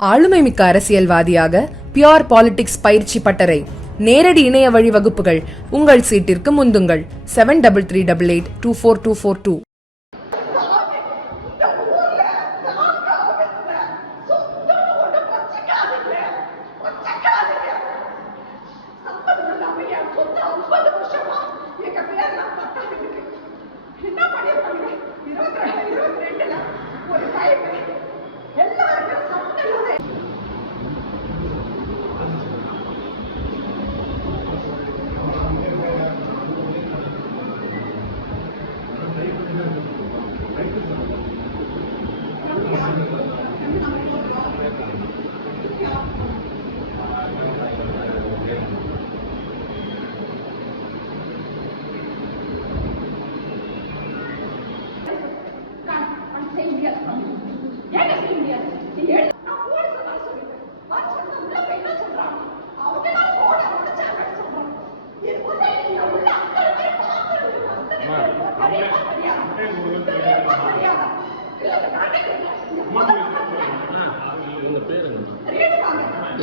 ஆளுமைமிக்க அரசியல்வாதியாக pure politics பயிற்சி பட்டறை நேரடி இணைய வழி வகுப்புகள் உங்கள் சீட்டிற்கு முந்துங்கள் 7338824242.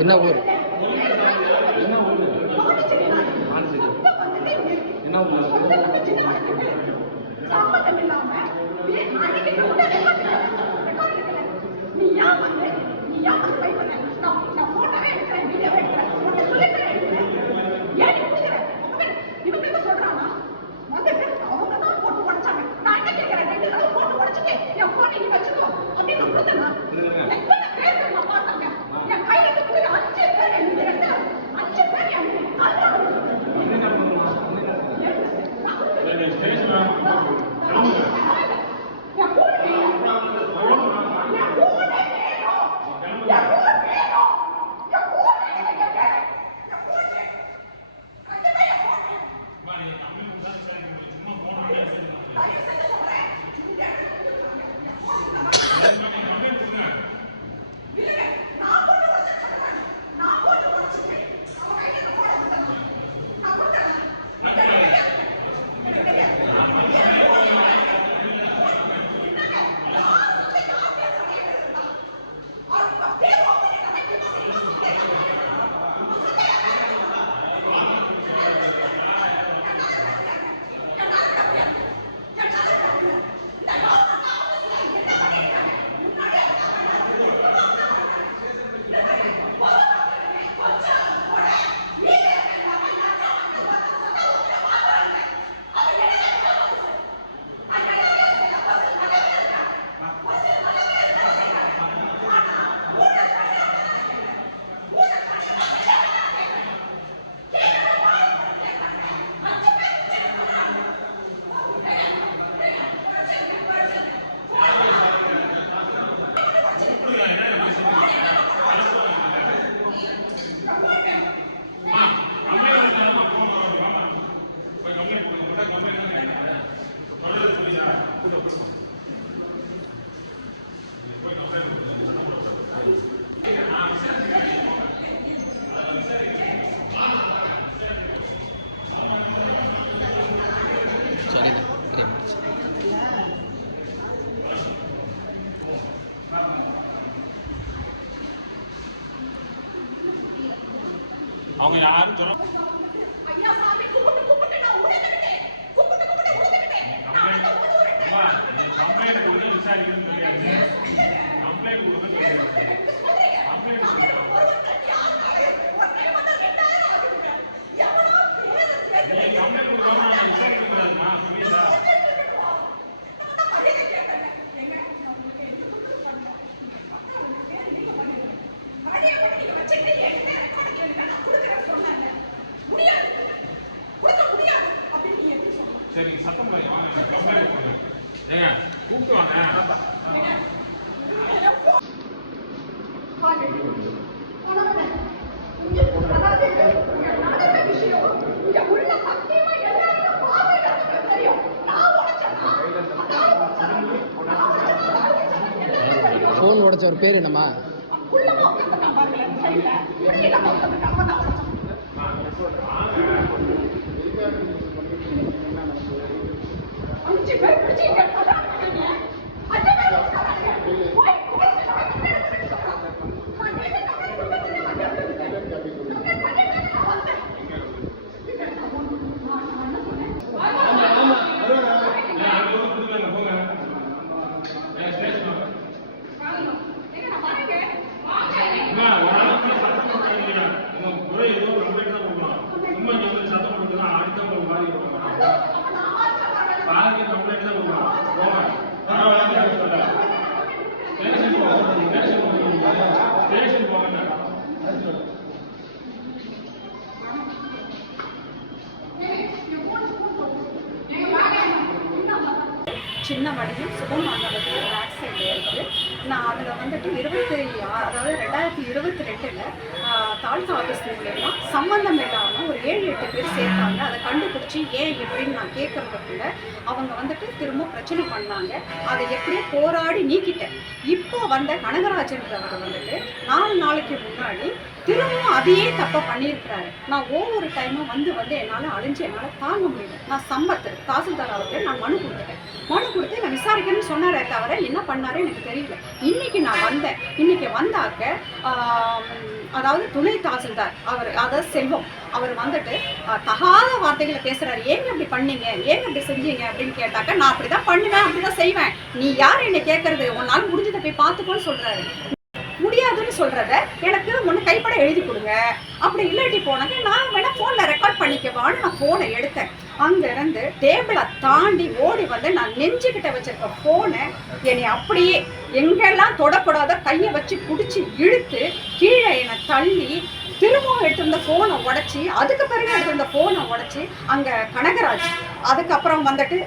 என்ன ஊர்? அவங்க யாரும் சொல்ல கம்ப்ளைண்ட் கொடுத்து விசாரிக்கணும்னு தெரியாது. கம்ப்ளைண்ட் கொடுக்க தெரியாது. கம்ப்ளைண்ட் நீங்க கம்ப்ளைண்ட் கொடுக்காம நான் விசாரிக்க கூடாதுமா, புரியுதா? சரி, சத்தம் பண்ணி வாங்க, கம்ப்ளைண்ட் கொடுங்க. ஏங்க கூப்பிட்டு வாங்க. ஃபோன் உடைச்ச ஒரு பேர் என்னம்மா? சின்ன வழியும் சுகமானது ஒரு ஆக்சிடென்ட் இருக்குது. நான் அதில் வந்துட்டு 2022 தாலுகா ஆஃபீஸ் மூலமா சம்பந்தம் இல்லாமல் ஒரு 7-8 பேர் சேர்த்தாங்க. அதை கண்டுபிடிச்சி ஏன் எப்படின்னு நான் கேட்கறதுக்குள்ள அவங்க வந்துட்டு திரும்ப பிரச்சனை பண்ணாங்க. அதை எப்படியோ போராடி நீக்கிட்டேன். இப்போ வந்த கனகராஜன்றவர் வந்துட்டு 4 நாளைக்கு முன்னாடி திரும்பவும் அதையே தப்பை பண்ணியிருக்கிறாரு. நான் ஒவ்வொரு டைமும் வந்து என்னால் அழிஞ்சு என்னால் தாங்க முடியல. நான் தாசில்தார் அவர்கள் நான் மனு கொடுத்துட்டேன். மனு கொடுத்து நான் விசாரிக்கணும்னு சொன்னாரே தவிர என்ன பண்ணாரு எனக்கு தெரியல. இன்னைக்கு நான் வந்தேன். இன்னைக்கு வந்தாக்க அதாவது துணை தாசில்தார் அதாவது செல்வம் அவர் வந்துட்டு தகாத வார்த்தைகளை பேசுறாரு. ஏங்க இப்படி பண்ணீங்க, ஏங்க இப்படி செஞ்சீங்க அப்படின்னு கேட்டாக்க நான் அப்படிதான் பண்ணுவேன், அப்படிதான் செய்வேன், நீ யார் என்ன கேட்கறது, உன்னால முடிஞ்சதை போய் பார்த்துக்கோன்னு சொல்றாரு. முடியாதுன்னு சொல்றத எனக்கு ஒன்று கைப்பட எழுதி கொடுங்க, அப்படி இல்லாட்டி போனாங்க நான் வேணா ஃபோனில் ரெக்கார்ட் பண்ணிக்கவான்னு நான் ஃபோனை எடுத்தேன். அங்கேருந்து டேபிளை தாண்டி ஓடி வந்து நான் நெஞ்சுக்கிட்ட வச்சிருக்க ஃபோனை என்னை அப்படியே எங்கெல்லாம் தொடக்கூடாத கையை வச்சு பிடிச்சி இழுத்து கீழே என்னை தள்ளி திரும்பவும் எடுத்திருந்த ஃபோனை உடச்சி, அதுக்கு பிறகு எடுத்திருந்த ஃபோனை உடச்சி அங்கே கனகராஜ், அதுக்கப்புறம் வந்துட்டு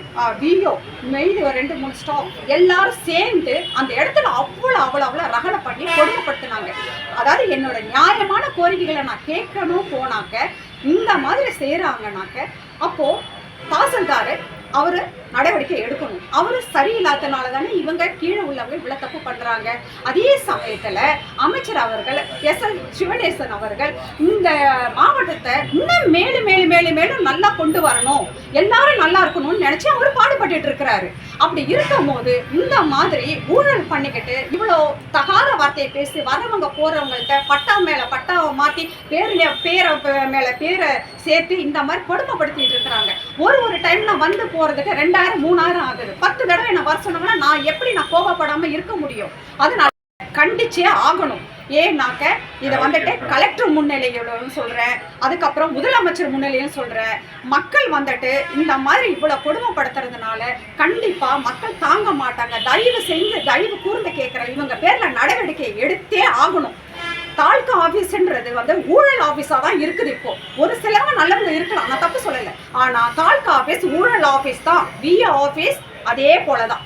விஓ மெய்து 2-3 ஸ்டாஃப் எல்லாரும் சேர்ந்து அந்த இடத்துல அவ்வளோ ரகலை பண்ணி கொடுமைப்படுத்தினாங்க. அதாவது என்னோட நியாயமான கோரிக்கைகளை நான் கேட்கணும் போனாக்க இந்த மாதிரி செய்கிறாங்கனாக்க அப்போது தாசில்தார் அவர் நடவடிக்கை எடுக்கணும். அவரு சரியில்லாதனால தானே இவங்க கீழே உள்ளவங்க இவ்வளவு தப்பு பண்றாங்க. அதே சமயத்துல அமைச்சர் அவர்கள் எஸ்.எல். சிவனேசன் அவர்கள் இந்த மாவட்டத்தை இன்னும் மேலும் நல்லா கொண்டு வரணும், எல்லாரும் நல்லா இருக்கணும்னு நினைச்சு அவர் பாடுபட்டு இருக்கிறாரு. அப்படி இருக்கும் போது இந்த மாதிரி ஊழல் பண்ணிக்கிட்டு இவ்வளோ தகாத வார்த்தையை பேசி வரவங்க போறவங்கள்ட்ட பட்டா மேல பட்டாவை மாத்தி பேரை மேல பேரை சேர்த்து இந்த மாதிரி கொடுமைப்படுத்திட்டு இருக்கிறாங்க. ஒரு டைம் நான் வந்து போறதுக்கு 2000-3000 ஆகுது. 10 தடவை என்ன வர சொன்னாங்கன்னா நான் கோபப்படாம இருக்க முடியும்? அது நான் கண்டிச்சே ஆகணும். ஏன்னாக்க இதை வந்துட்டு கலெக்டர் முன்னிலையிலும் சொல்றேன், அதுக்கப்புறம் முதலமைச்சர் முன்னிலையும் சொல்றேன். மக்கள் வந்துட்டு இந்த மாதிரி இவ்வளவு கொடுமைப்படுத்துறதுனால கண்டிப்பா மக்கள் தாங்க மாட்டாங்க. தயவு கூர்ந்து கேட்கிறேன், இவங்க பேர்ல நடவடிக்கை எடுத்தே ஆகணும். தாலுகா ஆபீஸ்ன்றது வந்து ஊழல் ஆபீஸா தான் இருக்குது. இப்போ ஒரு சிலவங்க நல்லவங்க இருக்கலாம், நான் தப்பு சொல்லலை. ஆனா தாலுகா ஆபீஸ் ஊழல் ஆபீஸ் தான். விஏ ஆபீஸ் அதே போலதான்.